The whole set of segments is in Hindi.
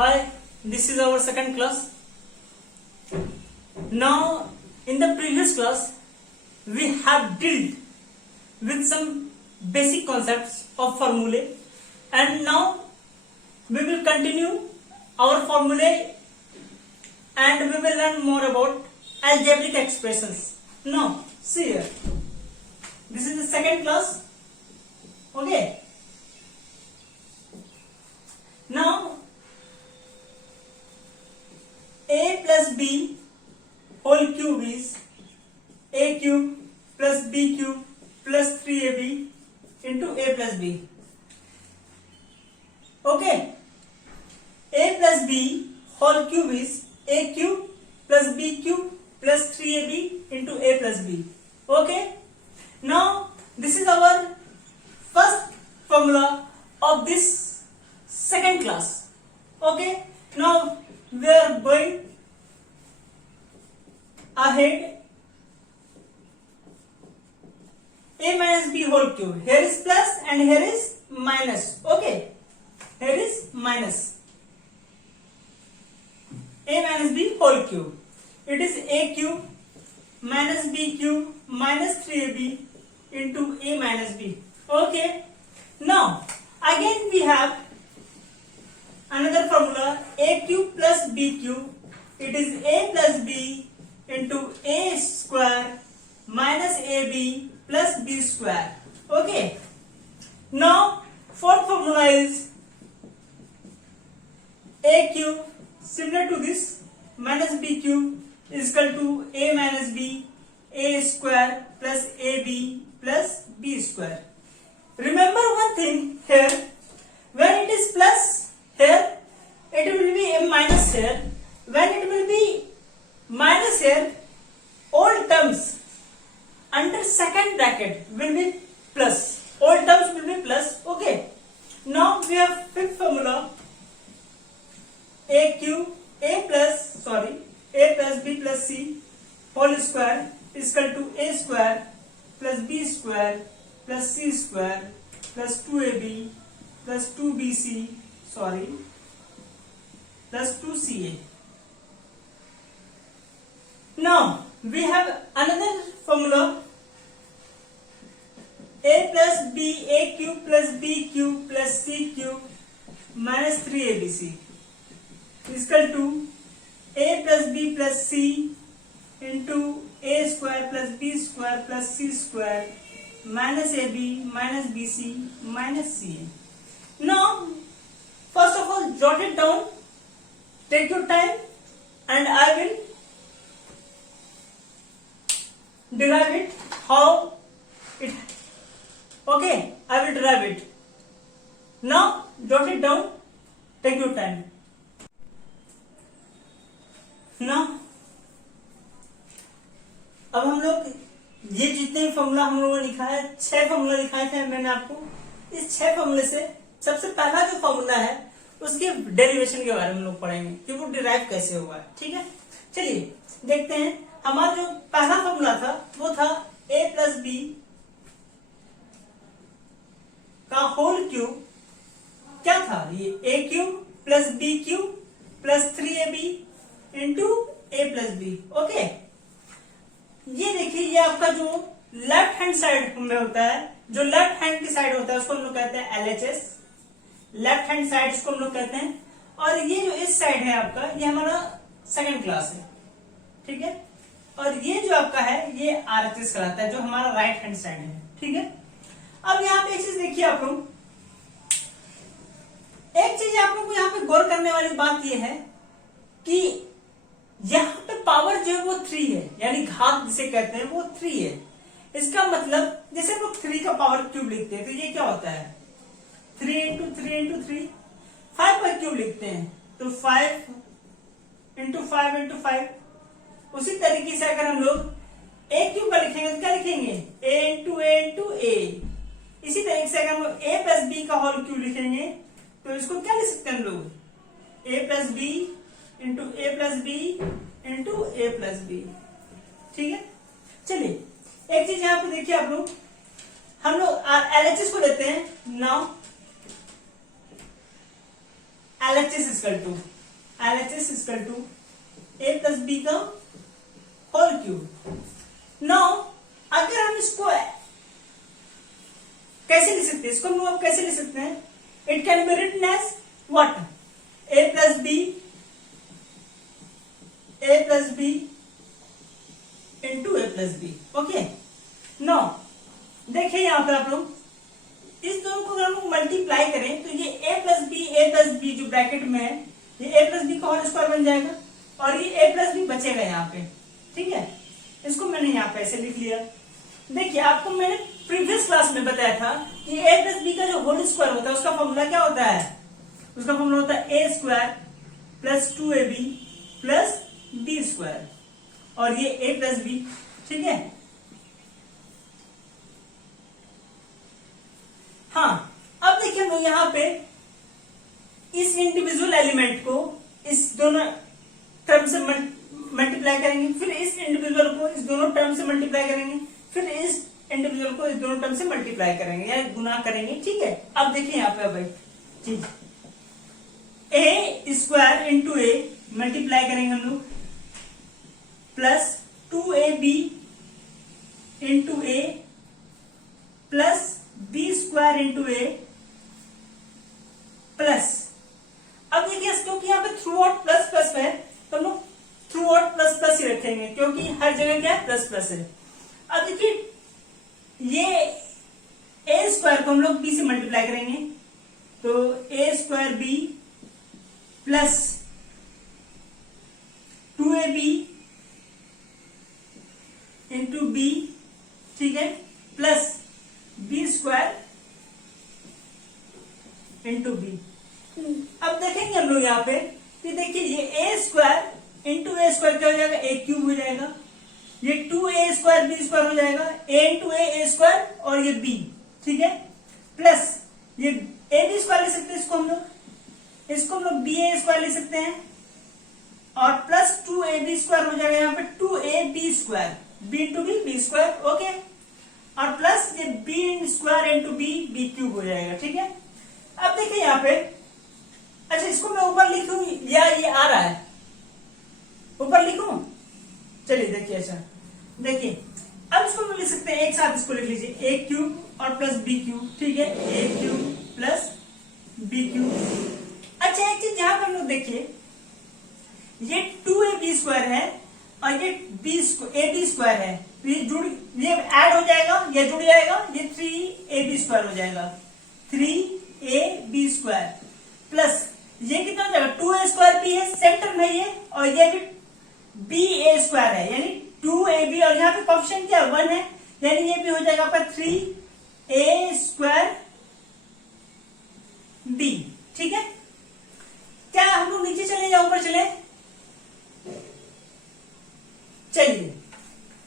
Hi, this is our second class. Now, in the previous class, we have dealt with some basic concepts of formulae, and now we will continue our formulae and we will learn more about algebraic expressions. Now, see here. This is the second class. Okay. Now, a plus b whole cube is a cube plus b cube plus 3ab into a plus b. Okay. A plus b whole cube is a cube plus b cube plus 3ab into a plus b. Okay. Now, this is our first formula of this second class. Okay. Now, we are going ahead. A minus b whole cube. Here is plus and here is minus. Okay. Here is minus. A minus b whole cube. It is a cube minus b cube minus 3ab into a minus b. Okay. Now, again we have another formula, a cube plus b cube. It is a plus b into a square minus ab plus b square. Okay. Now, fourth formula is a cube similar to this minus b cube is equal to a minus b a square plus ab plus b square. Remember one thing here, when it is plus here, it will be a minus here. When it will be minus here, all terms under second bracket will be plus. All terms will be plus. Okay. Now we have fifth formula, a plus b plus c whole square is equal to a square plus b square plus c square plus 2ab plus 2bc plus 2ca. Now we have another formula, a plus b a cube plus b cube plus c cube minus 3abc is equal to a plus b plus c into a square plus b square plus c square minus ab minus bc minus ca. Now, first of all, jot it down, take your time, and I will derive it, how it, okay, I will derive it. Now, jot it down, take your time. Now, अब हम लोग ये जितने फॉर्मूला हम लोगों ने लिखा है, 6 फॉर्मूला लिखाए थे मैंने आपको। इस 6 फॉर्मूले से सबसे पहला जो फॉर्मूला है उसके डेरिवेशन के बारे में लोग पढ़ेंगे कि वो डिराइव कैसे होगा। ठीक है, चलिए देखते हैं। हमारा जो पहला फॉर्मूला था वो था a प्लस बी का होल क्यूब। क्या था ये? a cube plus b cube plus 3ab into a plus B. Okay, ये देखिए, ये आपका जो लेफ्ट हैंड साइड में होता है, जो लेफ्ट हैंड की साइड होता है उसको हम लोग कहते हैं LHS, लेफ्ट हैंड साइड इसको हम लोग कहते हैं। और ये जो इस साइड है आपका, ये हमारा सेकंड क्लास है। ठीक है, और ये जो आपका है ये RHS कहलाता है, जो हमारा राइट हैंड साइड है। ठीक है, अब यहाँ पे एक चीज देखिए आप लोग, एक चीज आप लोग को यहाँ पे गौर करने वाली बात ये है कि यहाँ पे पावर जो है वो 3 है, यानी घात जिसे कहते हैं वो 3 है। इसका मतलब जैसे हम लोग 3 का पावर क्यूब लिखते हैं तो ये क्या होता है? 3 इंटू 3 इंटू 3। 5 का क्यूब लिखते हैं तो 5 इंटू 5 इंटू 5। उसी तरीके से अगर हम लोग a क्यूब का लिखेंगे तो क्या लिखेंगे? a into a। इसी तरीके से अगर हम लोग a प्लस बी का होल क्यूब लिखेंगे तो इसको क्या लिख सकते हैं हम लोग? a plus B into A plus B into A plus B. ठीक है, चलिए एक चीज यहां पे देखिए आप लोग, हम लोग LHS को लेते हैं। Now LHS equal to a plus B का होल क्यूब। नाउ अगर हम इसको कैसे लिख सकते हैं, इसको हम लोग कैसे लिख सकते हैं, it can be written as what, a plus B into A plus B. Okay, now देखिए यहां पर आप लोग इस दोनों को अगर हम लोग मल्टीप्लाई करें तो ये a प्लस बी जो ब्रैकेट में है ये a प्लस बी का होल स्क्वायर बन जाएगा और ये a प्लस बी बचेगा यहाँ पे। ठीक है, इसको मैंने यहाँ पे ऐसे लिख लिया। देखिए आपको मैंने प्रीवियस क्लास में बताया था कि a प्लस बी का जो होल स्क्वायर होता है उसका फॉर्मूला क्या होता है, उसका फॉर्मूला होता है a square plus 2ab plus B square और ये a प्लस बी। ठीक है, हाँ अब देखिए हम यहां पे इस इंडिविजुअल एलिमेंट को इस दोनों टर्म से मल्टीप्लाई करेंगे, फिर इस इंडिविजुअल को इस दोनों टर्म से मल्टीप्लाई करेंगे, फिर इस इंडिविजुअल को इस दोनों टर्म से मल्टीप्लाई करेंगे या गुना करेंगे। ठीक है, अब देखिए यहाँ पे भाई चीज a square into A multiply करेंगे हम लोग plus 2ab into A plus B square into A plus, अब देखिए क्योंकि यहाँ पे थ्रू आउट प्लस प्लस है तो हम लोग थ्रू आउट प्लस प्लस ही रखेंगे क्योंकि हर जगह क्या है प्लस प्लस है। अब देखिए ये ए स्क्वायर को हम लोग बी से मल्टीप्लाई करेंगे तो a square b plus 2ab into b, ठीक है, plus B square into b. अब देखेंगे हम लोग यहाँ पे कि देखिए ये a square into a square क्या हो जाएगा, ए क्यूब हो जाएगा, ये 2a स्क्वायर बी स्क्वायर हो जाएगा, a इंटू ए स्क्वायर और ये b। ठीक है, प्लस ये ए बी स्क्वायर ले सकते हैं इसको हम लोग बी ए स्क्वायर ले सकते हैं और प्लस 2ab स्क्वायर हो जाएगा यहाँ पे 2ab square, b into B square. Okay, और प्लस ये b square into B cube हो जाएगा। ठीक है, अब देखिए यहाँ पे, अच्छा इसको मैं ऊपर लिखूं या ये आ रहा है ऊपर लिखूं, चलिए देखिए, अच्छा देखिए अब इसको हम लिख सकते हैं एक साथ, इसको लिख लीजिए ए क्यूब और प्लस बी क्यूब। ठीक है, ए क्यूब प्लस बी क्यूब। अच्छा एक चीज यहाँ पर हम लोग देखिए ये 2ab स्क्वायर है और ये ए बी स्क्वायर है तो ये ऐड हो जाएगा, ये जुड़ जाएगा, ये 3ab स्क्वायर हो जाएगा, 3ab स्क्वायर प्लस ये कितना हो जाएगा 2a स्क्वायर भी है सेंटर में ये और ये भी ba स्क्वायर है यानी 2ab और यहाँ पे कोएफिशिएंट क्या 1 है यानी ये भी हो जाएगा आपका 3a स्क्वायर b। ठीक है, क्या हम लोग नीचे चले या ऊपर चले, चलिए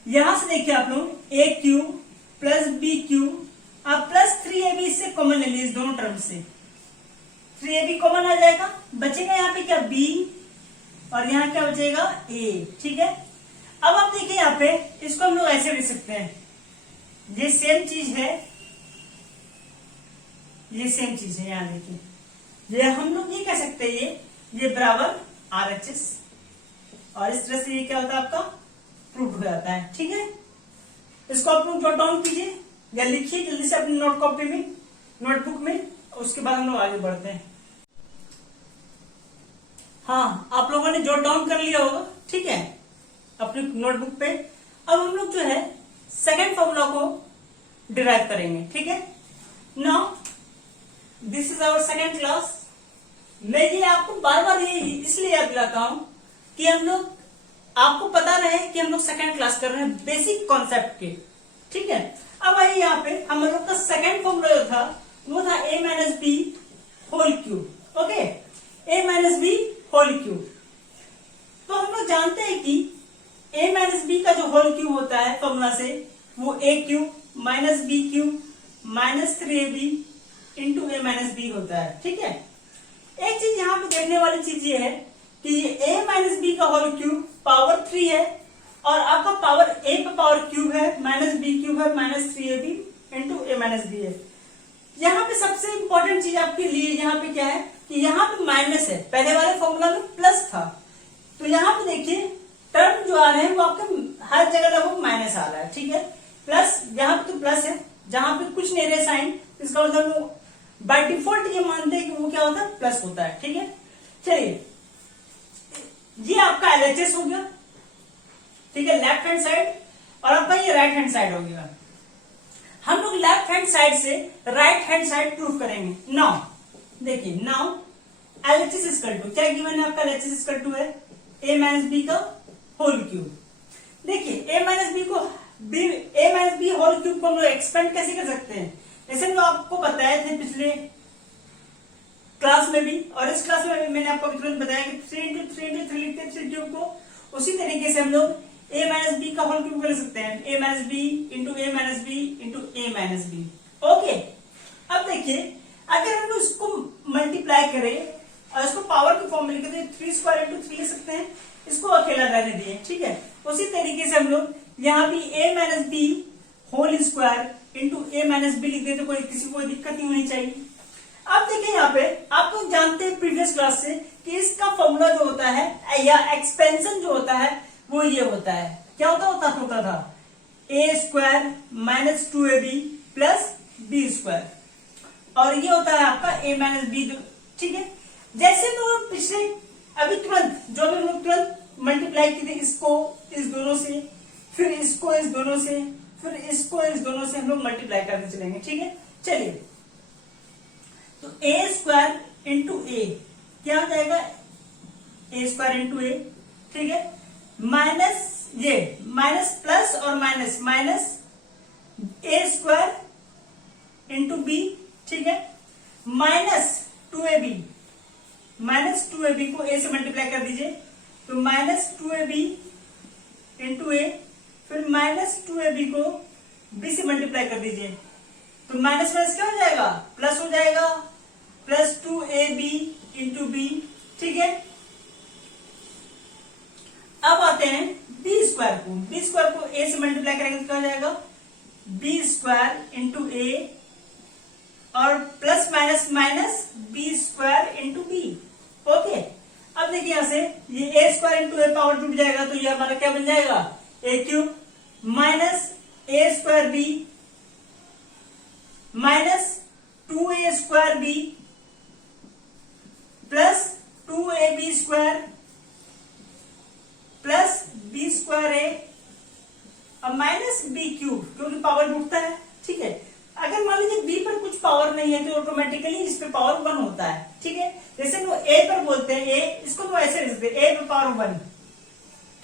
यहां से देखिए आप लोग ए क्यूब प्लस बी क्यूब, आप प्लस 3ab इससे कॉमन ले लीजिए, दोनों टर्म से 3ab कॉमन आ जाएगा, बचेगा यहाँ पे क्या b और यहाँ क्या बचेगा a। ठीक है, अब आप देखिए यहाँ पे इसको हम लोग ऐसे लिख सकते हैं, ये सेम चीज है, ये सेम चीज है, यहाँ देखिए ये हम लोग ये कह सकते हैं ये बराबर RHS और इस तरह से ये क्या होता है आपका प्रूफ हो जाता है। ठीक है, इसको आप लोग जॉट डाउन कीजिए या लिखिए जल्दी से अपनी नोट कॉपी में, नोटबुक में, उसके बाद हम लोग आगे बढ़ते हैं। हाँ आप लोगों ने जॉट डाउन कर लिया होगा, ठीक है, अपनी नोटबुक पे। अब हम लोग जो है सेकेंड फॉर्मूला को डिराइव करेंगे। ठीक है, now this is our second class. मैं ये आपको बार बार ये इसलिए याद दिलाता हूं कि हम लोग आपको पता रहे कि हम लोग सेकेंड क्लास कर रहे हैं बेसिक कॉन्सेप्ट के। ठीक है, अब आइए यहाँ पे हम लोग का सेकेंड फॉर्मूला जो था वो था a minus B whole cube. Okay, a minus B whole cube. तो हम लोग जानते हैं कि a माइनस बी का जो होल क्यूब होता है फॉर्मूला से वो a cube minus B cube minus 3ab into a minus B होता है। ठीक है, एक चीज यहाँ पे देखने वाली चीज ये है कि ये a माइनस बी का होल क्यूब पावर 3 है और आपका पावर a पे पावर क्यूब है माइनस बी क्यूब है minus 3ab into a minus B है। यहाँ पे सबसे इंपॉर्टेंट चीज आपके लिए यहाँ पे क्या है कि कि यहाँ पे माइनस है, पहले वाले फॉर्मूला में प्लस था, तो यहाँ पे देखिए टर्म जो आ रहे हैं वो आपके हर जगह लगभग माइनस आ रहा है, ठीक है। प्लस यहाँ पे तो प्लस है, जहां पे कुछ नहीं रहे साइन, इसका मतलब बाय डिफॉल्ट ये मानते हैं कि वो क्या होता है, प्लस होता है, ठीक है। चलिए ये आपका एलएचएस हो गया, ठीक है, लेफ्ट हैंड साइड, और आपका ये राइट हैंड साइड हो गया। हम लोग लेफ्ट हैंड साइड से राइट हैंड साइड प्रूव करेंगे। नाउ देखिए, नाउ एलएचएस इक्वल टू क्या गिवन है आपका, एलएचएस इक्वल टू है a माइनस बी का होल क्यूब। देखिए a minus B whole cube को हम लोग एक्सपेंड कैसे कर सकते हैं, जैसे हम आपको बताए थे पिछले क्लास में भी, और इस क्लास में भी मैंने आपको तुरंत बताया कि 3 into 3 into 3 लिखते हैं 3 क्यूब को, उसी तरीके से हम लोग a माइनस बी का होल क्यूब कर सकते हैं, a minus B into A minus B into A minus B. Okay, अब देखिए अगर हम लोग इसको मल्टीप्लाई करें और इसको पावर की फॉर्म में लिखते हैं 3 स्क्वायर इंटू 3 लिख सकते हैं, इसको अकेला रहने दिए, ठीक है। उसी तरीके से हम लोग यहाँ भी a minus B whole square into A minus B लिख देते, तो किसी को कोई दिक्कत नहीं होनी चाहिए। अब देखिए यहाँ पे आप लोग जानते हैं प्रीवियस क्लास से कि इसका फॉर्मूला जो होता है या एक्सपेंशन जो होता है वो ये होता है, क्या होता था a square minus 2ab plus B square, और ये होता है आपका a माइनस बी, ठीक है। जैसे लोग पिछले अभी तुरंत जो भी लोग तुरंत मल्टीप्लाई किए थे, इसको इस दोनों से, फिर इसको इस दोनों से, फिर इसको इस दोनों से हम लोग मल्टीप्लाई करते चलेंगे, ठीक है। चलिए, तो ए स्क्वायर इंटू ए क्या हो जाएगा, ए स्क्वायर इंटू ए, ठीक है, माइनस ये माइनस प्लस और minus minus a square into b, ठीक है, माइनस 2ab, माइनस 2ab को a से मल्टीप्लाई कर दीजिए, तो माइनस 2ab इंटू ए, फिर माइनस 2ab को b से मल्टीप्लाई कर दीजिए, तो माइनस माइनस क्या हो जाएगा, प्लस हो जाएगा, प्लस 2ab इंटू बी, ठीक है। अब आते हैं बी स्क्वायर को a से मल्टीप्लाई करेंगे तो क्या हो जाएगा, बी स्क्वायर इंटू ए, और plus minus minus b square into b. Okay, अब देखिए यहां से ये a square into a power टूट जाएगा, तो ये हमारा क्या बन जाएगा, a cube minus a square b minus 2a square b plus 2ab square plus B square a और माइनस बी क्यूब, क्योंकि पावर टूटता है, ठीक है। अगर मान लीजिए बी पर कुछ पावर नहीं है तो ऑटोमेटिकली इस पे पावर 1 होता है, ठीक है। जैसे हम ए पर बोलते हैं ए, इसको तो ऐसे लिखते हैं ए पे पावर 1,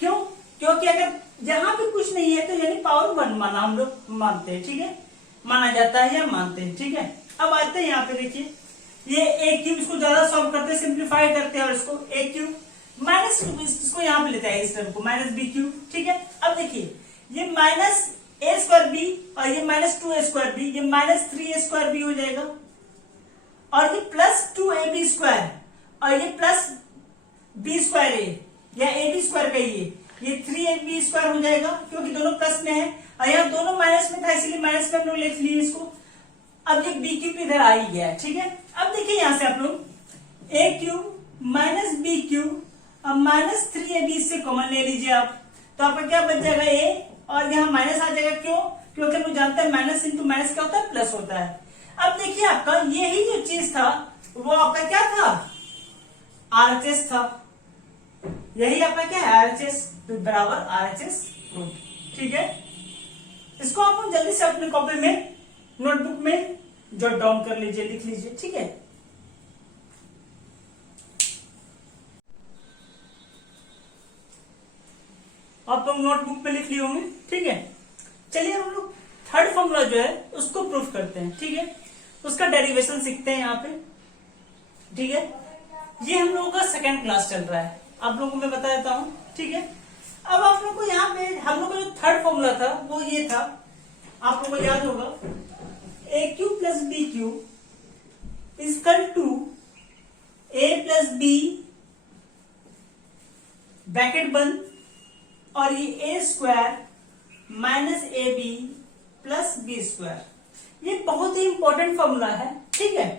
क्यों, क्योंकि अगर जहां पे कुछ नहीं है तो यानी पावर 1 माना हम लोग मानते हैं, ठीक है, माना जाता है या मानते हैं, ठीक है। अब आते हैं यहाँ पे देखिए ये ए क्यूब, इसको ज्यादा सॉल्व करते हैं, सिंप्लीफाई करते हैं, और इसको ए क्यूब माइनस इसको यहाँ पे लेते हैं इस टर्म को माइनस बी क्यूब, ठीक है। अब देखिए ये माइनस ए स्क्वायर बी और ये माइनस 2a स्क्वायर बी, ये माइनस 3a स्क्वायर बी हो जाएगा, और ये प्लस 2ab स्क्वायर और ये प्लस बी स्क्वायर ए या ab स्क्वायर का ये 3ab स्क्वायर हो जाएगा, क्योंकि दोनों प्लस में है और यहाँ दोनों माइनस में था, इसलिए माइनस में हम लोग लिख लिए इसको। अब ये बी क्यूब इधर आ ही गया है, ठीक है। अब देखिए यहां से आप लोग ए क्यूब माइनस बी क्यूब और माइनस 3ab से कॉमन ले लीजिए आप, तो आपका क्या बच जाएगा ए, और यहाँ माइनस आ जाएगा, क्यों, क्योंकि हम लोग जानते हैं माइनस इंटू माइनस क्या होता है, प्लस होता है। अब देखिए आपका यही जो चीज था वो आपका क्या था, आरएचएस था, यही आपका क्या है, आरएचएस बराबर आरएचएस रूट, ठीक है। इसको आप लोग जल्दी से अपने कॉपी में नोटबुक में जॉट डाउन कर लीजिए, लिख लीजिए, ठीक है। आप लोग नोटबुक में लिख लिए होंगे, ठीक है। चलिए हम लोग थर्ड फॉर्मूला जो है उसको प्रूफ करते हैं, ठीक है। उसका डेरिवेशन सीखते हैं यहाँ पे, ठीक है। ये हम लोगों का सेकेंड क्लास चल रहा है, आप लोगों को मैं बता देता हूँ, ठीक है। अब आप लोग को यहाँ पे हम लोग का जो थर्ड फॉर्मूला था वो ये था, आप लोगों को याद होगा, a cube plus B cube equal to a plus b bracket बंद, और ये a square minus A B plus B square. ये बहुत ही इंपॉर्टेंट फॉर्मूला है, ठीक है।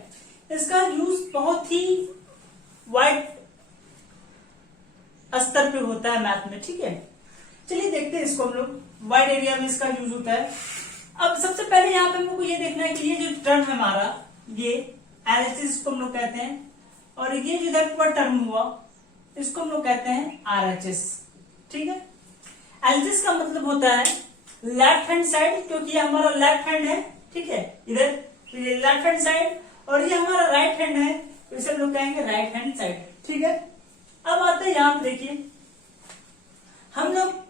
इसका यूज बहुत ही वाइड स्तर पे होता है मैथ में, ठीक है। चलिए देखते हैं इसको हम लोग, वाइड एरिया में इसका यूज होता है। अब सबसे पहले यहाँ पे हम लोग को ये देखना है कि ये जो टर्म है हमारा, ये LHS इसको हम लोग कहते हैं, और ये जो इधर पर टर्म हुआ इसको हम लोग कहते हैं RHS, ठीक है। LHS का मतलब होता है लेफ्ट हैंड साइड, क्योंकि ये हमारा लेफ्ट हैंड है, ठीक है, इधर ये लेफ्ट हैंड साइड, और ये हमारा राइट हैंड है, तो इसे हम लोग कहेंगे राइट हैंड साइड, ठीक है। अब आते हैं यहाँ पे, देखिए हम लोग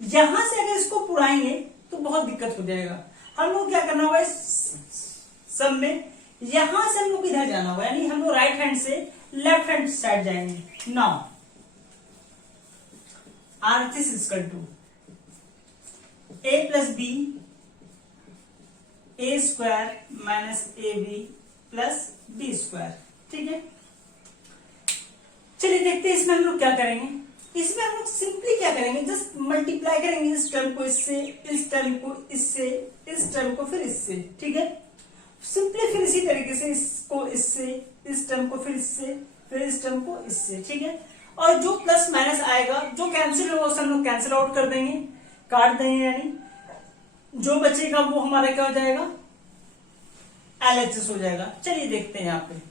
यहां से अगर इसको पुराएंगे तो बहुत दिक्कत हो जाएगा। हम लोग क्या करना होगा इस सब में, यहां से हम लोग इधर जाना होगा, यानी हम लोग राइट हैंड से लेफ्ट हैंड साइड जाएंगे। Now RHS equal to A plus B A square minus AB plus B square, ठीक है। चलिए देखते हैं इसमें हम लोग क्या करेंगे। इसमें हम लोग सिंपली क्या करेंगे, जस्ट मल्टीप्लाई करेंगे इस टर्म को इससे, इस टर्म को इससे, इस टर्म को फिर इससे, ठीक है। सिंपली फिर इसी तरीके से इसको इससे, इस टर्म को फिर इससे, फिर इस टर्म को इससे, ठीक है। और जो प्लस माइनस आएगा, जो कैंसिल होगा उसे हम लोग कैंसिल आउट कर देंगे, काट देंगे, यानी जो बचेगा वो हमारा क्या हो जाएगा, LHS हो जाएगा। चलिए देखते हैं यहाँ पे,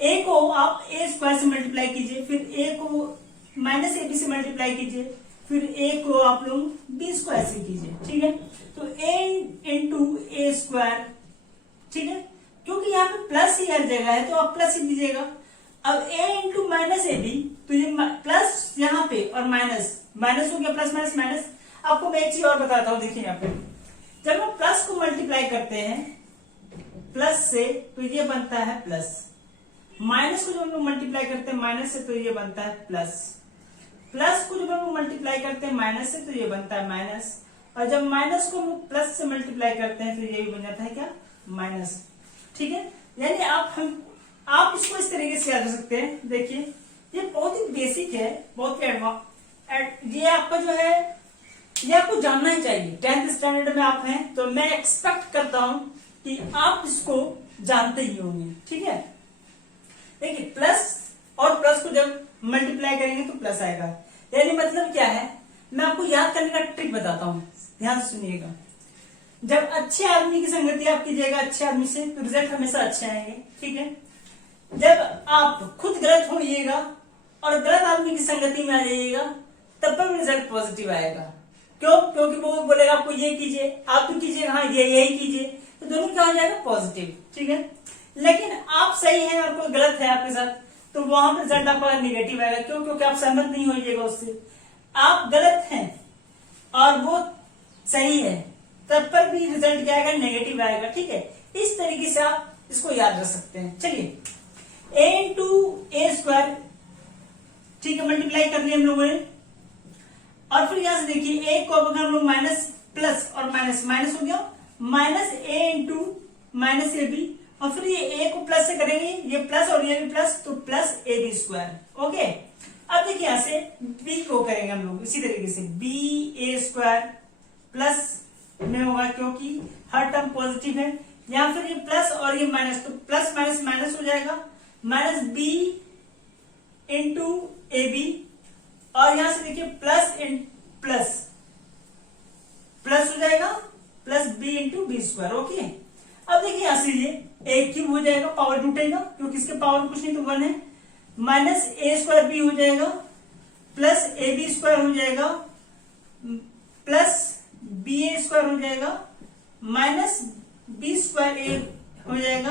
A को आप A स्क्वायर से मल्टीप्लाई कीजिए, फिर A को माइनस AB से मल्टीप्लाई कीजिए, फिर A को आप लोग B स्क्वायर से कीजिए, ठीक है। तो A इंटू A स्क्वायर, ठीक है, क्योंकि यहाँ पे प्लस ही हर जगह है तो आप प्लस ही दीजिएगा। अब A इंटू माइनस AB, तो ये प्लस यहाँ पे और माइनस, माइनस हो गया, प्लस माइनस माइनस। आपको मैं एक चीज और बताता हूँ, देखिए यहाँ पे जब हम प्लस को मल्टीप्लाई करते हैं प्लस से तो ये बनता है प्लस, माइनस को जब हम लोग मल्टीप्लाई करते हैं माइनस से तो ये बनता है प्लस, प्लस को जब हम लोग मल्टीप्लाई करते हैं माइनस से तो ये बनता है माइनस, और जब माइनस को हम लोग प्लस से मल्टीप्लाई करते हैं तो ये भी बन जाता है क्या, माइनस, ठीक है। यानी आप इसको इस तरीके से याद रख सकते हैं। देखिए ये बहुत ही बेसिक है, बहुत ही ये आपका जो है ये आपको जानना ही चाहिए। 10th स्टैंडर्ड में आप हैं तो मैं एक्सपेक्ट करता हूं कि आप इसको जानते ही होंगे, ठीक है। देखिए प्लस और प्लस को जब मल्टीप्लाई करेंगे तो प्लस आएगा, यानी मतलब क्या है, मैं आपको याद करने का ट्रिक बताता हूं, ध्यान से सुनिएगा। जब अच्छे आदमी की संगति आप कीजिएगा अच्छे आदमी से तो रिजल्ट हमेशा अच्छे आएंगे, ठीक है। जब आप खुद गलत होइएगा और गलत आदमी की संगति में आ जाइएगा तब पर रिजल्ट पॉजिटिव आएगा। क्यों? क्योंकि वो बोलेगा आपको ये कीजिए, आप भी कीजिए, हाँ ये यही कीजिए, तो दोनों क्या हो जाएगा, पॉजिटिव, ठीक है। लेकिन आप सही हैं और कोई गलत है आपके साथ तो वहां पर रिजल्ट आपका नेगेटिव आएगा। क्यों? क्योंकि आप सहमत नहीं होइएगा उससे। आप गलत हैं और वो सही है तब पर भी रिजल्ट क्या आएगा, नेगेटिव आएगा, ठीक है। इस तरीके से आप इसको याद रख सकते हैं। चलिए a इंटू ए स्क्वायर, ठीक है, मल्टीप्लाई कर लिया हम लोगों ने, और फिर यहां से देखिए a को अगर हम लोग माइनस प्लस और माइनस, माइनस हो गया, minus a into minus A B, और फिर ये a को प्लस से करेंगे, ये प्लस और ये भी प्लस, तो plus A B square, okay. अब देखिए यहां से b को करेंगे हम लोग इसी तरीके से, b a स्क्वायर प्लस में होगा क्योंकि हर टर्म पॉजिटिव है, या फिर ये प्लस और ये माइनस, तो प्लस माइनस माइनस हो जाएगा, minus b into A B, और यहां से देखिए प्लस इन प्लस प्लस हो जाएगा, plus b into B square, okay. अब देखिए यहां से ये a क्यूब हो जाएगा, पावर टूटेगा क्योंकि इसके पावर कुछ नहीं तो 1 है, माइनस ए स्क्वायर बी हो जाएगा, प्लस ए बी स्क्वायर हो जाएगा, प्लस बी ए स्क्वायर हो जाएगा, माइनस बी स्क्वायर ए हो जाएगा,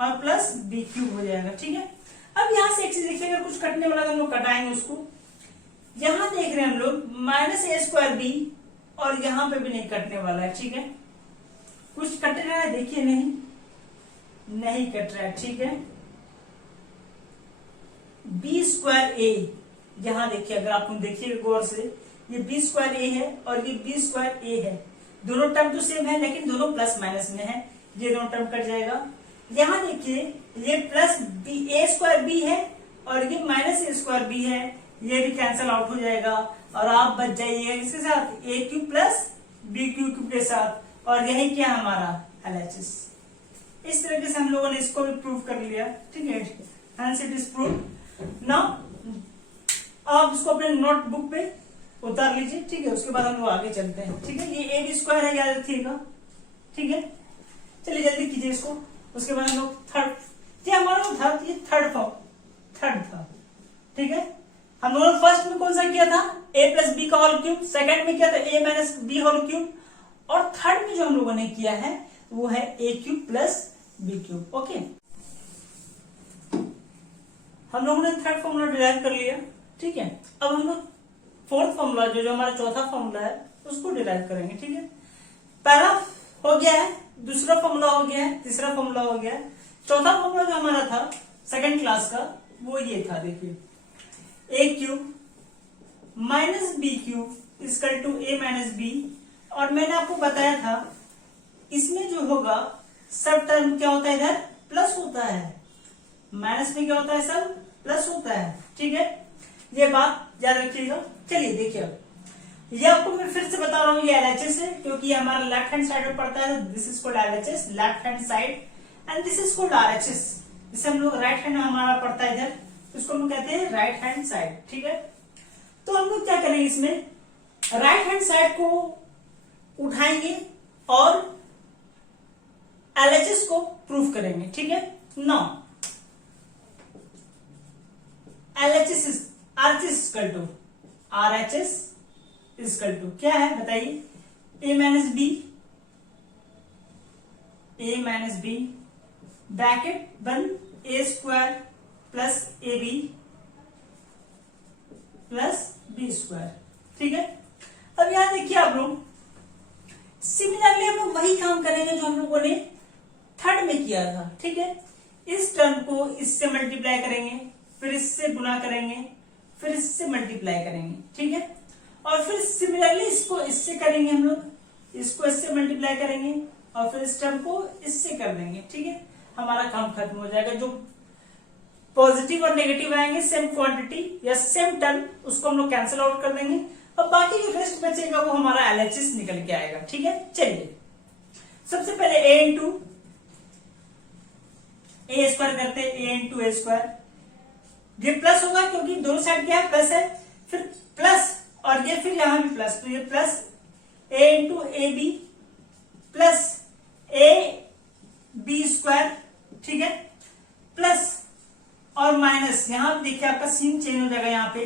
और प्लस बी क्यूब हो जाएगा, ठीक है। अब यहां से एक चीज देखिए, अगर कुछ कटने वाला तो हम लोग कटाएंगे उसको। यहां देख रहे हैं हम लोग माइनस ए स्क्वायर बी, और यहां पे भी नहीं कटने वाला है, ठीक है। कुछ कट रहा है, देखिए नहीं कट रहा है, ठीक है। बी स्क्वायर ए, यहां देखिए, अगर आप देखिए गौर से, ये बी स्क्वायर ए है और ये बी स्क्वायर ए है, दोनों टर्म तो सेम है लेकिन दोनों प्लस माइनस में है, ये दोनों टर्म कट जाएगा। यहां देखिए ये plus B a square B है और ये माइनस ए स्क्वायर बी है, ये भी कैंसल आउट हो जाएगा, और आप बच जाइएगा इसके साथ ए क्यूब प्लस बी क्यूब के साथ, और यही क्या हमारा LHS। इस तरीके से हम लोगों ने इसको भी प्रूव कर लिया, ठीक है, hence it is prove. Now आप इसको अपने नोटबुक पे उतार लीजिए, ठीक है। उसके बाद हम लोग आगे चलते हैं, ठीक है। ये ए बी स्क्वायर है, याद रखिएगा, ठीक है। चलिए जल्दी कीजिए इसको। उसके बाद हम लोग थर्ड, हमारा था ये थर्ड था, ठीक है। हम लोगों ने फर्स्ट में कौन सा किया था, a प्लस बी का होल क्यूब, सेकंड में किया था a minus B whole cube, और थर्ड में जो हम लोगों ने किया है वो है a cube plus B cube. Okay, हम लोगों ने थर्ड फॉर्मूला डिराइव कर लिया, ठीक है। अब हम लोग फोर्थ फॉर्मूला जो हमारा चौथा फॉर्मूला है उसको डिराइव करेंगे, ठीक है। पहला हो गया है, दूसरा फॉर्मूला हो गया है, तीसरा फॉर्मूला हो गया है। चौथा फॉर्मूला जो हमारा था सेकंड क्लास का वो ये था, देखिए a cube minus B cube equal to a minus B. और मैंने आपको बताया था इसमें जो होगा सब टर्म क्या होता है, इधर प्लस होता है, माइनस में क्या होता है, सब प्लस होता है, ठीक है। ये बात याद रखिएगा। चलिए देखिए, अब ये आपको मैं फिर से बता रहा हूँ, ये LHS है क्योंकि हमारा लेफ्ट हैंड साइड में पड़ता है। This is called LHS, left hand side, and this is called RHS। जिसे हम लोग राइट हैंड में हमारा पड़ता है इधर, इसको हम कहते हैं राइट हैंड साइड, ठीक है। तो हम लोग क्या करेंगे, इसमें राइट हैंड साइड को उठाएंगे और LHS को प्रूफ करेंगे, ठीक है। नाउ LHS इक्वल टू क्या है बताइए, a माइनस बी ब्रैकेट बन a square plus A B plus B square, ठीक है। अब यहां देखिए आप लोग, सिमिलरली हम लोग वही काम करेंगे जो हम लोगों ने थर्ड में किया था, ठीक है। इस टर्म को इससे मल्टीप्लाई करेंगे, फिर इससे गुना करेंगे, फिर इससे मल्टीप्लाई करेंगे, ठीक है। और फिर सिमिलरली इसको इससे करेंगे हम लोग, इसको इससे मल्टीप्लाई करेंगे, और फिर इस टर्म को इससे कर देंगे, ठीक है। हमारा काम खत्म हो जाएगा। जो पॉजिटिव और नेगेटिव आएंगे सेम क्वांटिटी या सेम टर्म, उसको हम लोग कैंसिल आउट कर देंगे। अब बाकी जो रेस्ट बचेगा वो हमारा LHS निकल के आएगा, ठीक है। चलिए सबसे पहले a इंटू ए स्क्वायर करते हैं, a इंटू ए स्क्वायर। ये प्लस होगा क्योंकि दोनों साइड क्या है, प्लस है, फिर प्लस और ये फिर यहां भी प्लस, तो ये plus a into A B plus A B square, ठीक है, प्लस और माइनस, यहां देखिए आपका सीन चेंज हो जाएगा। यहाँ पे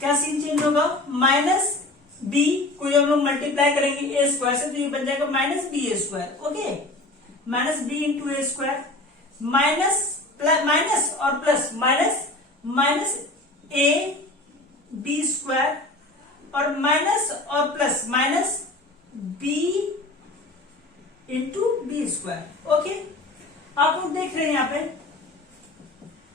क्या सीन चेंज होगा, माइनस बी को जब हम लोग मल्टीप्लाई करेंगे ए स्क्वायर से, तो ये बन जाएगा minus b a square. Okay, minus B into a square, minus minus और plus, minus A B square, और माइनस और plus minus B into B square. Okay, आप लोग देख रहे हैं यहाँ पे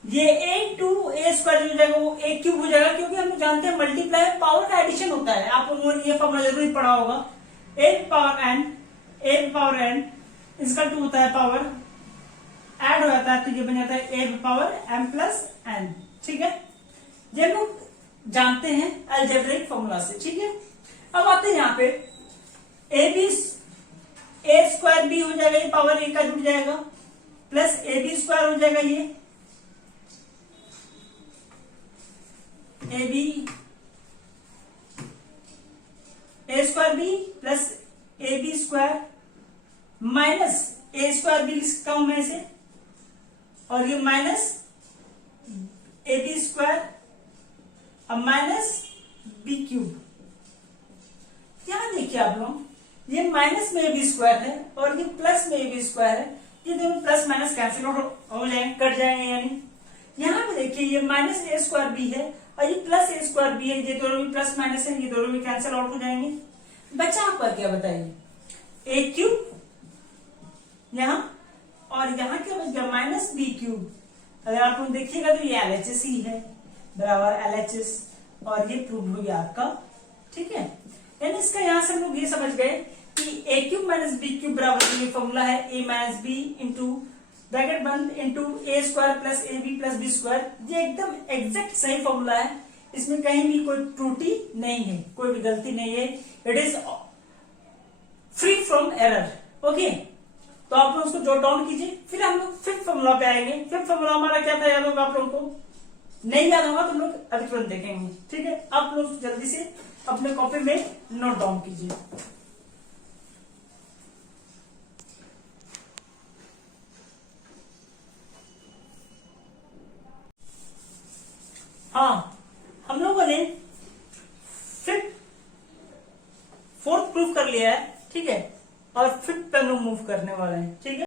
ये a इंटू ए स्क्वायर हो जाएगा, वो a क्यूब हो जाएगा, क्योंकि हम जानते हैं मल्टीप्लाई पावर का एडिशन होता है। आप लोगों ने ये फॉर्मूला जरूर पढ़ा होगा, a पावर n इसका टू होता है पावर, ऐड हो जाता है तो ये बन जाता है a power m plus n, ठीक है। ये लोग जानते हैं अलजेब्रिक फॉर्मूला से, ठीक है। अब आते हैं यहाँ पे a स्क्वायर b हो जाएगा, ये पावर a का जुड़ जाएगा, प्लस ए बी स्क्वायर हो जाएगा, ये a square b plus A B square minus a square b लिखता हूं मैं इसे, और ये माइनस ए बी स्क्वायर अब माइनस बी क्यूब। यहां देखिए आप लोग, ये माइनस में ए बी स्क्वायर है और ये प्लस में ए बी स्क्वायर है, ये दोनों प्लस माइनस कैंसिल हो जाएंगे, कट जाएंगे। यानी यहां पे देखिए ये माइनस ए स्क्वायर बी है और ये प्लस ए स्क्वायर बी है, ये दोनों भी प्लस माइनस है, ये दोनों भी कैंसिल आउट हो जाएंगे। बचा आपका क्या बताइए, ए क्यूब यहां, और यहां क्या बच गया माइनस बी क्यूब। अगर आप लोग देखिएगा तो ये LHS ही है, बराबर LHS, और ये प्रूव हो गया आपका, ठीक है। यानी इसका यहां से हम लोग ये समझ गए कि a cube minus B cube बराबर ये फॉर्मूला है a minus B into bracket बंद into a square plus A B plus B square. ये एकदम एग्जैक्ट सही फॉर्मूला है, इसमें कहीं भी कोई त्रुटि नहीं है, कोई भी गलती नहीं है, it is free from error. Okay, तो आप लोग उसको जॉट डाउन कीजिए। फिर हम लोग फिफ्थ फॉर्मूला पे आएंगे। फिफ्थ फॉर्मूला हमारा क्या था याद होगा आप लोगों को, नहीं याद होगा तो हम लोग अभी तुरंत देखेंगे। ठीक है, आप लोग जल्दी से अपने कॉपी में नोट डाउन कीजिए। हाँ, हम लोगों ने फिफ्थ फोर्थ प्रूफ कर लिया है। ठीक है, और फिफ्थ पे हम लोग मूव करने वाले हैं। ठीक है।